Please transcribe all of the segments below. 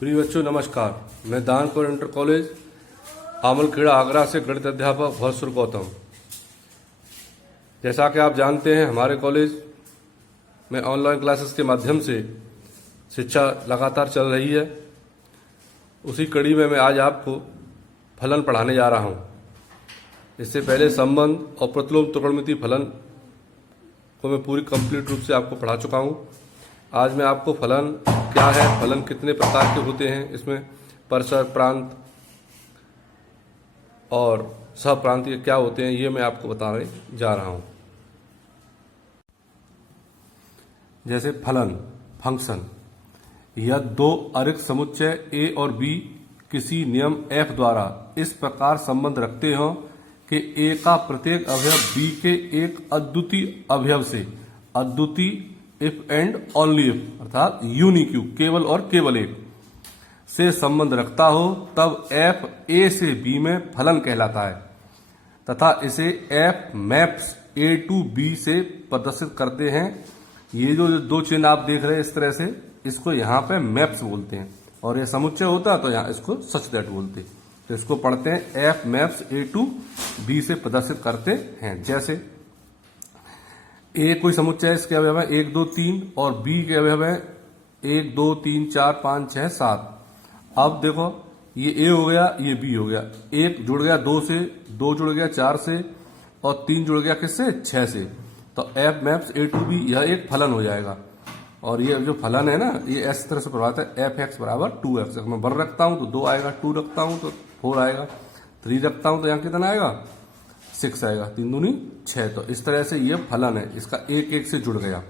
प्रिय बच्चों नमस्कार। मैं दानपुर इंटर कॉलेज आमलखेड़ा आगरा से गणित अध्यापक भवसुर गौतम। जैसा कि आप जानते हैं हमारे कॉलेज में ऑनलाइन क्लासेस के माध्यम से शिक्षा लगातार चल रही है। उसी कड़ी में मैं आज आपको फलन पढ़ाने जा रहा हूं। इससे पहले संबंध और प्रतिलोम त्रिकोणमितीय फलन को मैं पूरी कंप्लीट रूप से आपको पढ़ा चुका हूं। आज मैं आपको फलन क्या है, फलन कितने प्रकार के होते हैं, इसमें परसर, प्रांत और सहप्रांतीय क्या होते हैं, ये मैं आपको बताने जा रहा हूं। जैसे फलन, फंक्शन, यह दो अरिक्त समुच्चय ए और बी किसी नियम एफ द्वारा इस प्रकार संबंध रखते हो कि ए का प्रत्येक अवयव बी के एक अद्वितीय अवयव से, अद्वितीय इफ एंड ओनली इफ अर्थात यूनिक यू, केवल और केवल एक से संबंध रखता हो, तब एफ ए से बी में फलन कहलाता है तथा इसे f maps A to B से प्रदर्शित करते हैं। ये जो दो चिन्ह आप देख रहे हैं इस तरह से, इसको यहाँ पे मैप्स बोलते हैं और ये समुच्चय होता है तो यहाँ इसको सच दैट बोलते हैं। तो इसको पढ़ते हैं f maps A to B से प्रदर्शित करते हैं। जैसे ए कोई समुच्चय है, इसके अवयव है 1 2 3 और बी के अवयव है 1 2 3 4 5 6 7। अब देखो ये ए हो गया, ये बी हो गया, 1 जुड़ गया 2 से, 2 जुड़ गया 4 से और 3 जुड़ गया किससे, 6 से। तो f maps A to B यह एक फलन हो जाएगा। और ये जो फलन है ना, ये इस तरह से प्रभावित है, एफ एक्स बराबर 2x। मैं 1 रखता हूं तो 2 आएगा, 2 रखता हूं तो 4 आएगा, 3 रखता हूं तो यहाँ कितना आएगा, 6 आएगा, 3 दूनी 6। तो इस तरह से ये फलन है, इसका एक एक से जुड़ गया।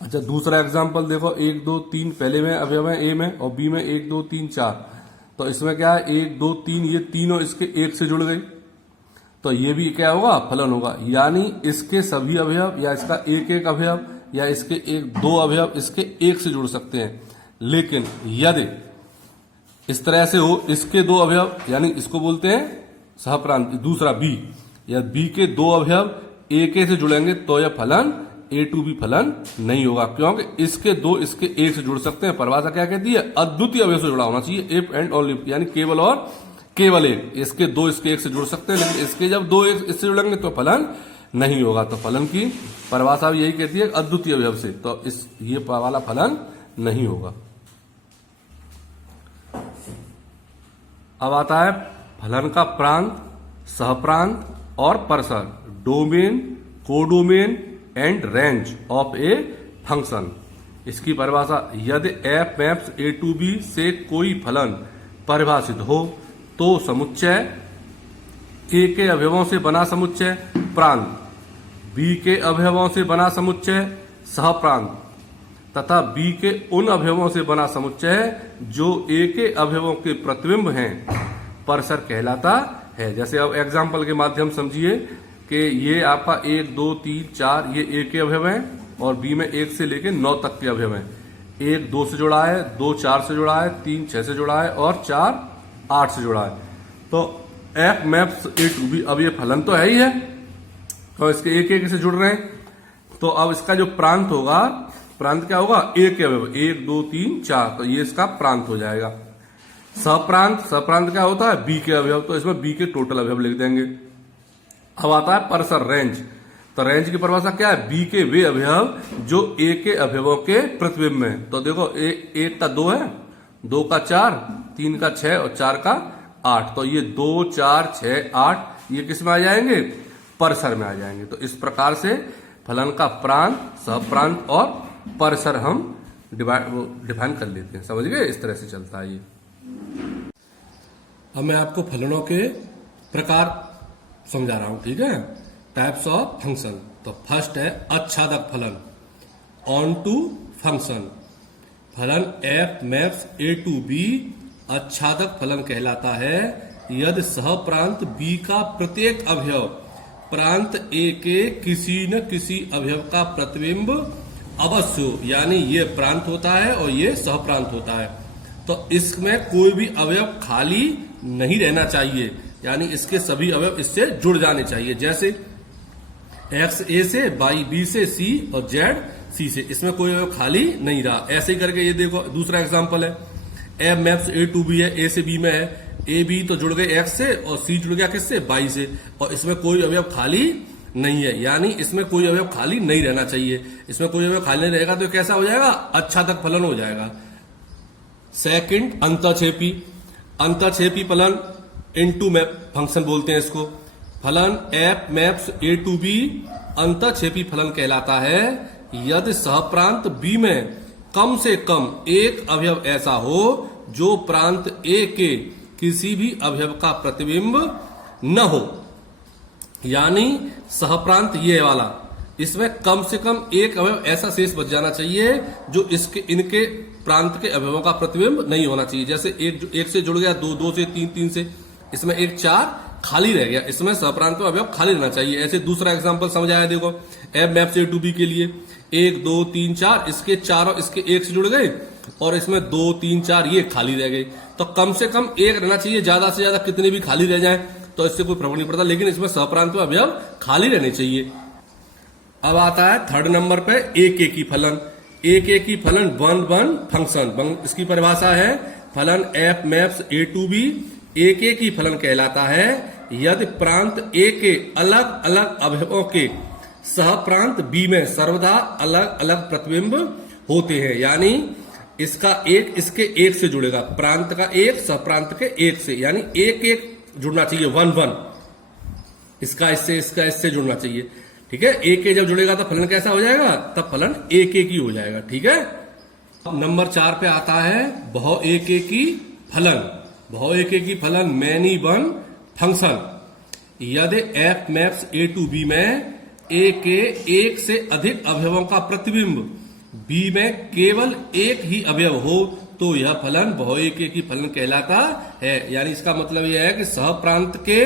अच्छा दूसरा एग्जांपल देखो, 1 2 3 पहले में अवयव है ए में और बी में 1 2 3 4। तो इसमें क्या है, 1 2 3 ये तीनों इसके एक से जुड़ गई, तो ये भी क्या होगा, फलन होगा। यानी इसके सभी अवयव या इसका एक एक अवयव या इसके एक दो अवयव इसके एक से जुड़ सकते हैं। लेकिन यदि इस तरह से हो, इसके दो अवयव यानी इसको बोलते हैं सहप्रांति, दूसरा बी या बी के दो अवयव ए के से जुड़ेंगे तो यह फलन ए टू बी फलन नहीं होगा, क्योंकि इसके दो इसके एक से जुड़ सकते हैं। परिभाषा क्या कहती है, अद्वितीय अवयव से जुड़ा होना चाहिए, इफ एंड ओनली, यानी केवल और केवल एक। इसके दो इसके एक से जुड़ सकते हैं, लेकिन इसके जब दो एक इससे जुड़ेंगे तो फलन नहीं होगा। तो फलन की परिभाषा यही कहती है अद्वितीय अवयव से, तो इस ये वाला फलन नहीं होगा। अब आता है फलन का प्रांत, सहप्रांत और परसर, domain, codomain and range of a function. इसकी परिभाषा, यदि f maps A to B से कोई फलन परिभाषित हो तो समुच्चय ए के अवयवों से बना समुच्चय प्रांत, बी के अवयवों से बना समुच्चय सहप्रांत तथा बी के उन अवयवों से बना समुच्चय जो ए के अवयवों के प्रतिबिंब हैं परसर कहलाता है। जैसे अब एग्जाम्पल के माध्यम समझिए कि ये आपका 1 2 3 4 ये ए के अवयव हैं और बी में 1 से लेके 9 तक के अवयव हैं। 1 2 से जुड़ा है, 2 4 से जुड़ा है, 3 6 से जुड़ा है और 4 8 से जुड़ा है। तो f maps A to B, अब ये फलन तो है ही है, तो इसके एक एक से जुड़ रहे हैं। तो अब इसका जो प्रांत होगा, प्रांत क्या होगा, ए के अवयव 1 2 3 4, तो ये इसका प्रांत हो जाएगा। सप्रांत, सप्रांत क्या होता है, बी के अवयव, तो इसमें बी के टोटल अवयव लिख देंगे। अब आता है परसर, रेंज। तो रेंज की परिभाषा क्या है, बी के वे अवयव जो ए के अवयवों के प्रतिबिंब में। तो देखो 1 का 2 है, 2 का 4, 3 का 6 और 4 का 8। तो ये 2 4 6 8 ये किस में आ जाएंगे, परसर में आ जाएंगे। तो इस प्रकार से फलन का प्रांत, सहप्रांत और परसर हम डिफाइन कर लेते हैं। समझ गए, इस तरह से चलता है ये। अब मैं आपको फलनों के प्रकार समझा रहा हूं, ठीक है, टाइप्स ऑफ फंक्शन। तो फर्स्ट है आच्छादक फलन, ऑन टू फंक्शन। फलन f maps A to B आच्छादक फलन कहलाता है यदि सहप्रांत बी का प्रत्येक अवयव प्रांत ए के किसी न किसी अवयव का प्रतिबिंब अवश्य हो, यानी ये प्रांत होता है और ये सहप्रांत होता है। तो इसमें कोई भी अवयव खाली नहीं रहना चाहिए, यानी इसके सभी अवयव इससे जुड़ जाने चाहिए। जैसे एक्स ए से, वाई बी से, सी और जेड सी से, इसमें कोई अवयव खाली नहीं रहा। ऐसे ही करके ये देखो दूसरा एग्जांपल है, f maps A to B है, ए से बी में है, ए बी तो जुड़ गए एक्स से और सी जुड़ गया किससे, वाई से, और इसमें कोई अवयव खाली नहीं है, यानी इसमें कोई अवयव खाली नहीं रहना चाहिए। इसमें कोई अवयव खाली नहीं रहेगा तो कैसा हो जाएगा, अच्छादक फलन हो जाएगा। सेकंड, अंतःक्षेपी। अंतःक्षेपी फलन इनटू मैप फंक्शन बोलते हैं इसको। फलन f maps A to B अंतःक्षेपी फलन कहलाता है यदि सहप्रांत बी में कम से कम एक अवयव ऐसा हो जो प्रांत ए के किसी भी अवयव का प्रतिबिंब न हो। यानी सहप्रांत ये वाला, इसमें कम से कम एक अवयव ऐसा शेष बच जाना चाहिए जो इनके प्रांत के अवयवों का प्रतिबिंब नहीं होना चाहिए। जैसे एक से जुड़ गया, दो से, तीन से, इसमें एक 4 खाली रह गया, इसमें सहप्रांत में अवयव खाली रहना चाहिए। ऐसे दूसरा एग्जांपल समझ आया, देखो f maps A to B के लिए 1 2 3 4, इसके चारों इसके एक से जुड़ गए और इसमें 2 3 4 ये खाली रह गए। तो कम से कम एक रहना चाहिए, ज्यादा से ज्यादा कितने भी खाली रह जाएं तो इससे कोई प्रभाव नहीं पड़ता, लेकिन इसमें सहप्रांत में अवयव खाली रहने चाहिए। अब आता है थर्ड नंबर पे एक एक की फलन। एक एक की फलन वन फंक्शन, इसकी परिभाषा है फलन f maps A to B एक एक ही फलन कहलाता है यदि प्रांत ए के अलग अलग अवयवों के सहप्रांत बी में सर्वदा अलग अलग प्रतिबिंब होते हैं। यानी इसका एक इसके एक से जुड़ेगा, प्रांत का एक सहप्रांत के एक से, यानी एक एक जुड़ना चाहिए, वन। इसका इससे जुड़ना चाहिए, ठीक है। एक जब जुड़ेगा तो फलन कैसा हो जाएगा, तब फलन एक एक ही हो जाएगा, ठीक है। नंबर 4 पे आता है बहु एक एक की फलन। बहु एक एक की फलन मैनी वन फंक्शन यदि f maps A to B में ए के एक से अधिक अवयवों का प्रतिबिंब बी में केवल एक ही अवयव हो तो यह फलन बहु एक एक की फलन कहलाता है। यानी इसका मतलब यह है कि सहप्रांत के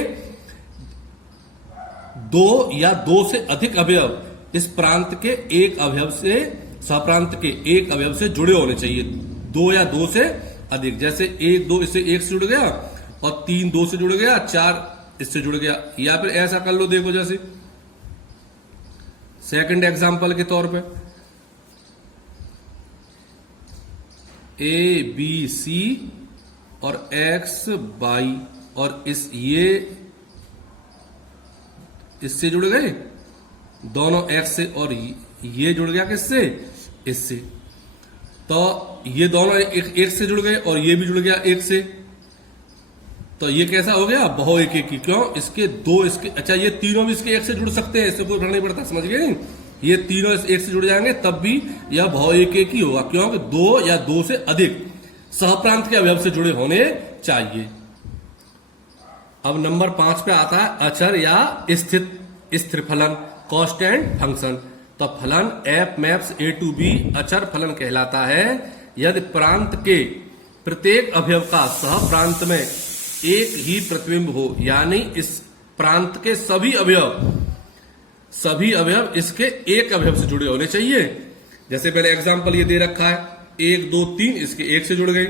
2 या 2 से अधिक अवयव इस प्रांत के एक अवयव से, सहप्रांत के एक अवयव से जुड़े होने चाहिए, 2 या 2 से अधिक। जैसे 1 2 इससे एक से जुड़ गया और 3 2 से जुड़ गया, 4 इससे जुड़ गया। या फिर ऐसा कर लो, देखो जैसे सेकंड एग्जांपल के तौर पे ए बी सी और एक्स वाई और ये इससे जुड़ गए दोनों एक्स से और ये जुड़ गया किससे, इससे। तो ये दोनों एक से जुड़ गए और ये भी जुड़ गया एक से, तो ये कैसा हो गया, बहु एक एक की। क्यों, इसके 2 इसके, अच्छा ये तीनों भी इसके एक से जुड़ सकते हैं, इससे कोई फर्क नहीं पड़ता, समझ गए नहीं। ये तीनों एक से जुड़ जाएंगे तब भी यह बहु एक एक ही होगा, क्योंकि 2 या 2 से अधिक सहप्रांत के अवयव से जुड़े होने चाहिए। अब नंबर 5 पे आता है अचर या स्थिर फलन, कांस्टेंट फंक्शन। तो फलन f maps A to B अचर फलन कहलाता है यदि प्रांत के प्रत्येक अवयव का सह प्रांत में एक ही प्रतिबिंब हो। यानी इस प्रांत के सभी अवयव इसके एक अवयव से जुड़े होने चाहिए। जैसे मैंने एग्जांपल ये दे रखा है, 1 2 3 इसके एक से जुड़ गए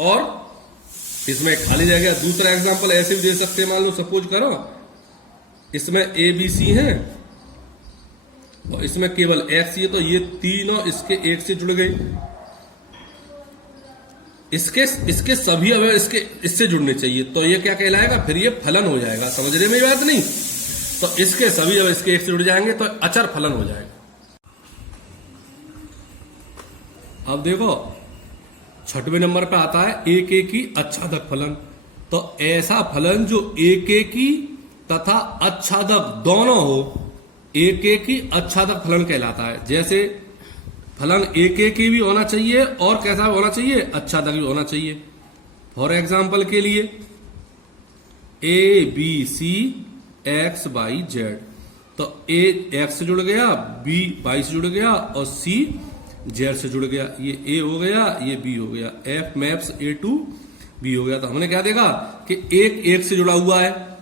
और इसमें खाली रह गया। दूसरा एग्जांपल ऐसे भी दे सकते हैं, मान लो सपोज करो इसमें ए बी सी है और इसमें केवल एक्स ही है, तो ये तीनों इसके एक से जुड़ गए। इसके सभी अवयव इससे जुड़ने चाहिए, तो ये क्या कहलाएगा, फिर ये फलन हो जाएगा। समझने में बात नहीं, तो इसके सभी अवयव इसके एक से जुड़ जाएंगे तो अचर फलन हो जाएगा। अब देखो 6वें नंबर पे आता है एक एक की अच्छादक फलन। तो ऐसा फलन जो एक एक की तथा अच्छादक दोनों हो, एक एक ही अच्छादक फलन कहलाता है। जैसे फलन एक एक ही भी होना चाहिए और कैसा होना चाहिए, अच्छादक भी होना चाहिए। फॉर एग्जाम्पल के लिए A B C X Y Z, तो ए एक्स से जुड़ गया, बी वाई से जुड़ गया और सी जेड से जुड़ गया। ये ए हो गया, ये बी हो गया, f maps A to B हो गया। तो हमने क्या देखा कि एक से जुड़ा हुआ है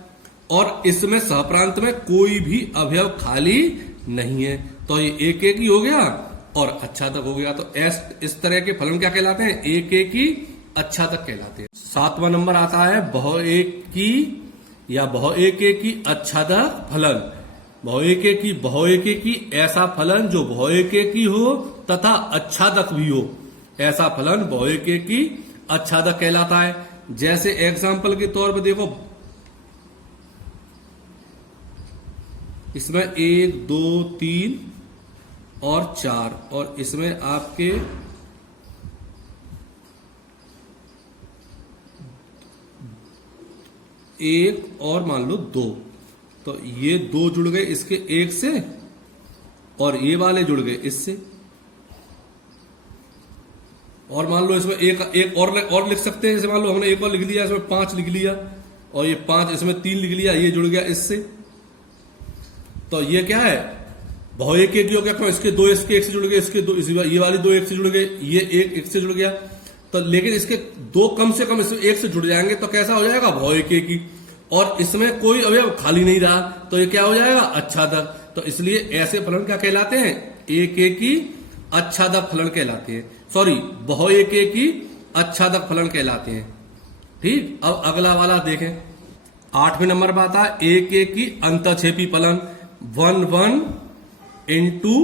और इसमें सहप्रांत में कोई भी अवयव खाली नहीं है, तो ये एक एक ही हो गया और अच्छादक हो गया। तो इस तरह के फलन क्या कहलाते हैं, एक एक ही अच्छादक कहलाते हैं। 7वां नंबर आता है बहु एक की या बहु एक की अच्छादक फलन। बहु एक की ऐसा फलन जो बहु एक की हो तथा अच्छादक भी हो। ऐसा फलन बहुएकेकी आच्छादक कहलाता है। जैसे एग्जाम्पल के तौर पर देखो, इसमें 1 2 3 और 4 और इसमें आपके 1 और मान लो 2, तो ये 2 जुड़ गए इसके 1 से और ये वाले जुड़ गए इससे। और मान लो इसमें एक और लिख सकते हैं, जैसे मान लो हमने 1 और लिख लिया, इसमें 5 लिख लिया और ये 5 इसमें 3 लिख लिया, ये जुड़ गया इससे। तो ये क्या है, बहुएकेकी हो गया। क्यों? इसके 2 इसके 1 से जुड़ गए, इसके 2 ये वाली 2 1 से जुड़ गए, ये 1 1 से जुड़ गया। तो लेकिन इसके 2 कम से कम इसमें 1 से जुड़ जाएंगे तो कैसा हो जाएगा, बहुएकेकी। और इसमें कोई अवयव खाली नहीं रहा तो ये क्या हो जाएगा, आच्छादक। तो इसलिए ऐसे फलन क्या कहलाते हैं, एकेकी आच्छादक फलन कहलाते हैं, सॉरी बहुएकेकी आच्छादक फलन कहलाते हैं। ठीक, अब अगला वाला देखें, 8वें नंबर पर आता है एकेकी अंतःक्षेपी फलन 1 1 इनटू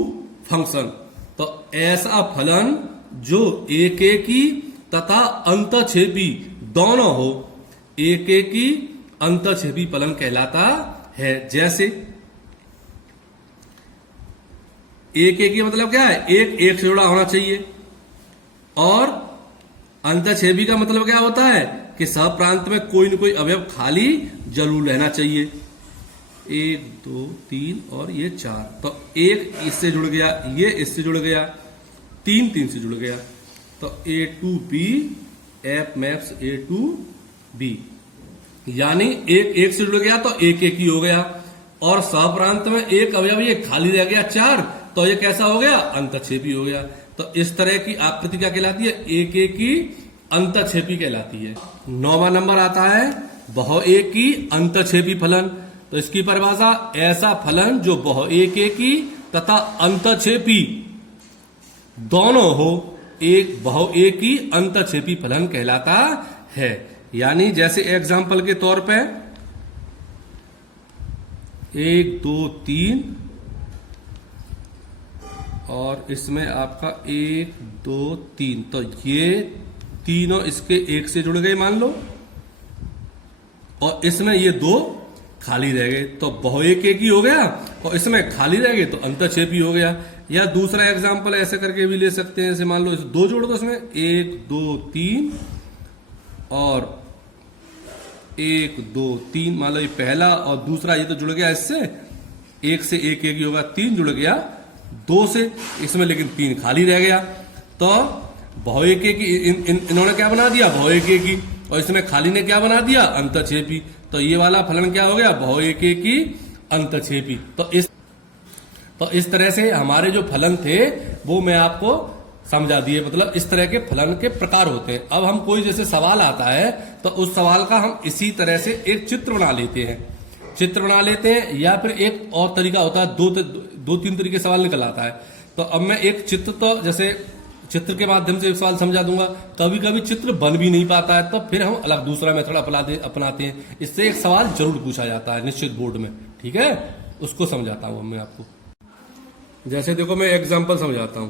फंक्शन। तो ऐसा फलन जो एकेकी तथा अंतःक्षेपी दोनों हो, एकेकी अंतःक्षेपी फलन कहलाता है। जैसे एकेकी मतलब क्या है, एक एक से जुड़ा होना चाहिए, और अंतःक्षेपी का मतलब क्या होता है कि सहप्रांत में कोई न कोई अवयव खाली जरूर रहना चाहिए। 1 2 3 और ये 4, तो 1 इससे जुड़ गया, ये इससे जुड़ गया, 3 3 से जुड़ गया, तो A to B F maps A to B, यानी 1 1 से जुड़ गया तो एकेकी हो गया। और सहप्रांत में एक अवयव ये खाली रह गया 4, तो ये कैसा हो गया, अंतःक्षेपी हो गया। तो इस तरह की आकृति क्या कहलाती है, एकेकी अंतःक्षेपी कहलाती है। 9वां नंबर आता है बहुएकी अंतःक्षेपी फलन। तो इसकी परिभाषा, ऐसा फलन जो बहुएकेकी तथा अंतःक्षेपी दोनों हो, एक बहुएकी अंतःक्षेपी फलन कहलाता है। यानी जैसे एग्जाम्पल के तौर पे 1 2 3 और इसमें आपका 1 2 3, तो ये तीनों इसके 1 से जुड़ गए मान लो, और इसमें ये 2 खाली रह गए, तो बहुएकेकी हो गया, और इसमें खाली रह गए तो अंतःक्षेपी हो गया। या दूसरा एग्जाम्पल ऐसे करके भी ले सकते हैं, जैसे मान लो 2 जोड़ दो, इसमें 1 2 3 और 1 2 3, मान लो ये पहला और दूसरा, ये तो जुड़ गया इससे, 1 से एकेकी होगा, 3 जुड़ गया 2 से, इसमें लेकिन 3 खाली रह गया। तो बहुएकेकी इन्होंने क्या बना दिया, बहुएकेकी, और इसमें खाली ने क्या बना दिया, अंतःक्षेपी। तो ये वाला फलन क्या हो गया, बहुएकेकी अंतःक्षेपी। तो इस तरह से हमारे जो फलन थे वो मैं आपको समझा दिए, मतलब इस तरह के फलन के प्रकार होते हैं। अब हम कोई जैसे सवाल आता है तो उस सवाल का हम इसी तरह से एक चित्र बना लेते हैं, या फिर एक और तरीका होता है, 2-3 तरीके सवाल निकल आता है। तो अब मैं एक चित्र, तो जैसे चित्र के माध्यम से एक सवाल समझा दूंगा। कभी कभी चित्र बन भी नहीं पाता है तो फिर हम अलग दूसरा मेथड अपनाते हैं, इससे एक सवाल जरूर पूछा जाता है निश्चित बोर्ड में। ठीक है, उसको समझाता हूं मैं आपको। जैसे देखो मैं एग्जाम्पल समझाता हूं,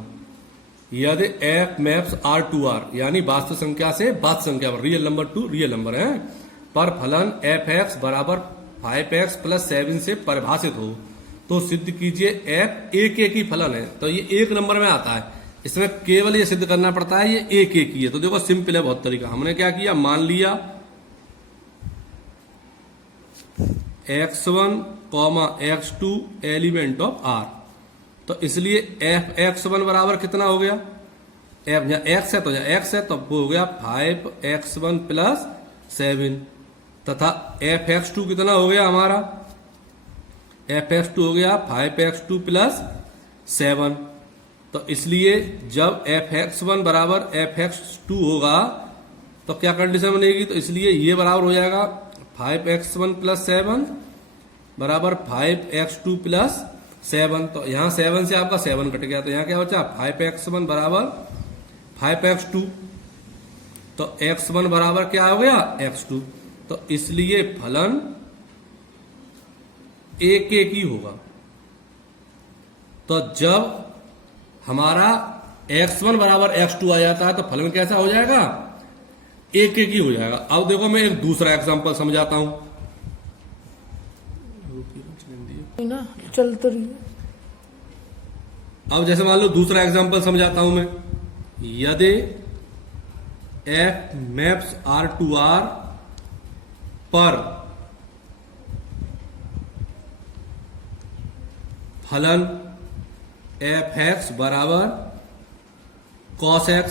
यदि f maps R to R, यानी वास्तविक संख्या से वास्तविक संख्या पर, real number two real number है, पर फलन fx बराबर 5x + 7 से परिभाषित हो, तो सिद्ध कीजिए f एकेकी फलन है। तो ये 1 नंबर में आता है, इसमें केवल ये सिद्ध करना पड़ता है ये एकेकी है। तो देखो सिंपल है बहुत तरीका। हमने क्या किया, मान लिया x1, x2 element of R, तो इसलिए fx1 बराबर कितना हो गया, f या x है तो या x है तो वो हो गया 5x1 + 7, तथा fx2 कितना हो गया हमारा, fx2 हो गया 5x2 + 7। तो इसलिए जब fx1 बराबर fx2 होगा तो क्या कंडीशन बनेगी, तो इसलिए ये बराबर हो जाएगा 5x1 + 7 बराबर 5x2 + 7। तो यहां 7 से आपका 7 कट गया, तो यहां क्या बचा, 5x1 बराबर 5x2, तो x1 बराबर क्या हो गया, x2। तो इसलिए फलन एकेकी होगा। तो जब हमारा x1 बराबर x2 आ जाता है तो फलन कैसा हो जाएगा, एक ही हो जाएगा। अब देखो मैं एक दूसरा एग्जांपल समझाता हूं ना, चल तो रही है। अब जैसे मान लो दूसरा एग्जांपल समझाता हूं मैं, यदि f maps R to R पर फलन f(x) बराबर cos x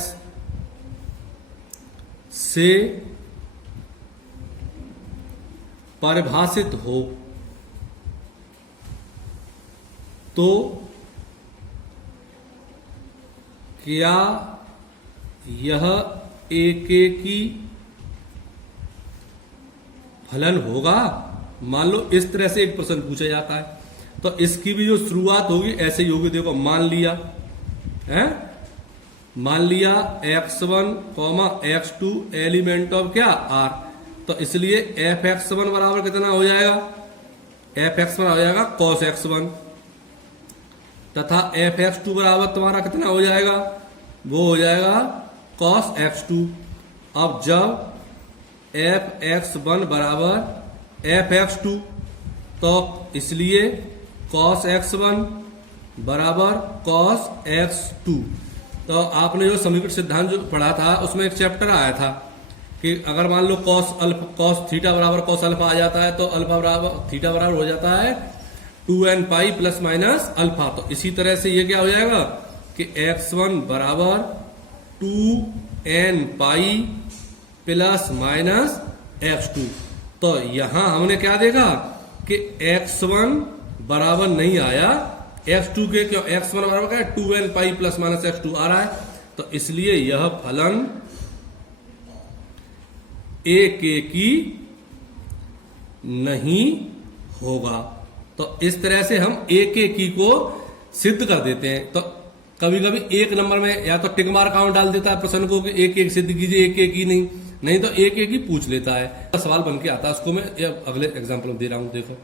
से परिभाषित हो तो क्या यह एकेकी फलन होगा। मान लो इस तरह से एक प्रश्न पूछा जाता है तो इसकी भी जो शुरुआत होगी ऐसे ही होगी। देखो मान लिया x1, x2 एलिमेंट ऑफ क्या R, तो इसलिए f(x1) बराबर कितना हो जाएगा, f(x1) हो जाएगा cos x1 तथा f(x2) बराबर तुम्हारा कितना हो जाएगा, वो हो जाएगा cos x2। अब जब f(x1) बराबर f(x2) तो इसलिए cos x1 बराबर cos x2। तो आपने जो समीकरण सिद्धांत जो पढ़ा था उसमें एक चैप्टर आया था कि अगर मान लो cos थीटा बराबर cos अल्फा आ जाता है तो अल्फा बराबर थीटा बराबर हो जाता है 2n pi plus minus alpha. तो इसी तरह से ये क्या हो जाएगा कि x1 बराबर 2n pi plus minus x2। तो यहां हमने क्या देखा कि x1 बराबर नहीं आया x2 के, क्यों x1 बराबर क्या है 2n pi plus minus x2 आ रहा है, तो इसलिए यह फलन एकेकी नहीं होगा। तो इस तरह से हम एकेकी को सिद्ध कर देते हैं। तो कभी कभी एक नंबर में या तो टिक मार्क काउंट डाल देता है प्रश्न को कि एक एक सिद्ध कीजिए, एक एक ही नहीं तो एक एक ही पूछ लेता है। सवाल बन के आता है, उसको मैं अगले एग्जाम्पल में दे रहा हूं। देखो